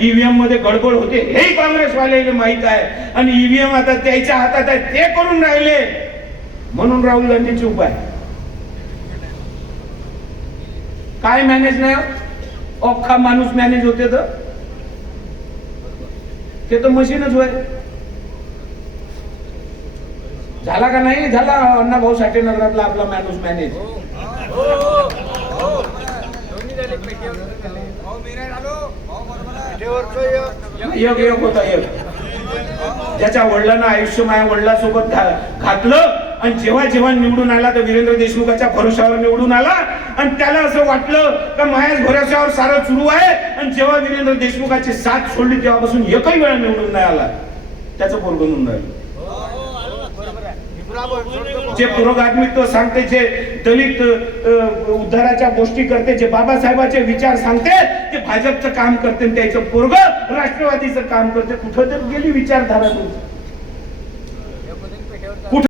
EVM मध्ये गडबड होते हे काँग्रेसवाल्याला माहित आहे आणि ईव्हीएम आता त्याच्या हातात आहे ते करून राहिले म्हणून राहुल गांधीचे उपाय काय मॅनेज नाही अख्खा माणूस मॅनेज होते तर ते तर मशीनच होय झाला का नाही झाला अण्णा भाऊ साठे नगरातला आपला माणूस मॅनेज योग योग होता योग ज्याच्या वडिलांना आयुष्य माझ्या वडिलांसोबत घातलं आणि जेव्हा जेव्हा निवडून आला तर वीरेंद्र देशमुखाच्या भरोशावर निवडून आला आणि त्याला असं वाटलं का माझ्याच भरोशावर सारं सुरू आहे आणि जेव्हा वीरेंद्र देशमुखाची साथ सोडली तेव्हापासून एकही वेळा निवडून नाही आला त्याचं पोरगं म्हणून राहिलं जे पुरोगामित्व सांगते जे दलित उद्धाराच्या गोष्टी करते जे बाबासाहेबांचे विचार सांगते ते भाजपचं काम करते त्याचं पोरगं राष्ट्रवादीचं काम करते कुठं तर गेली विचारधारा तुमची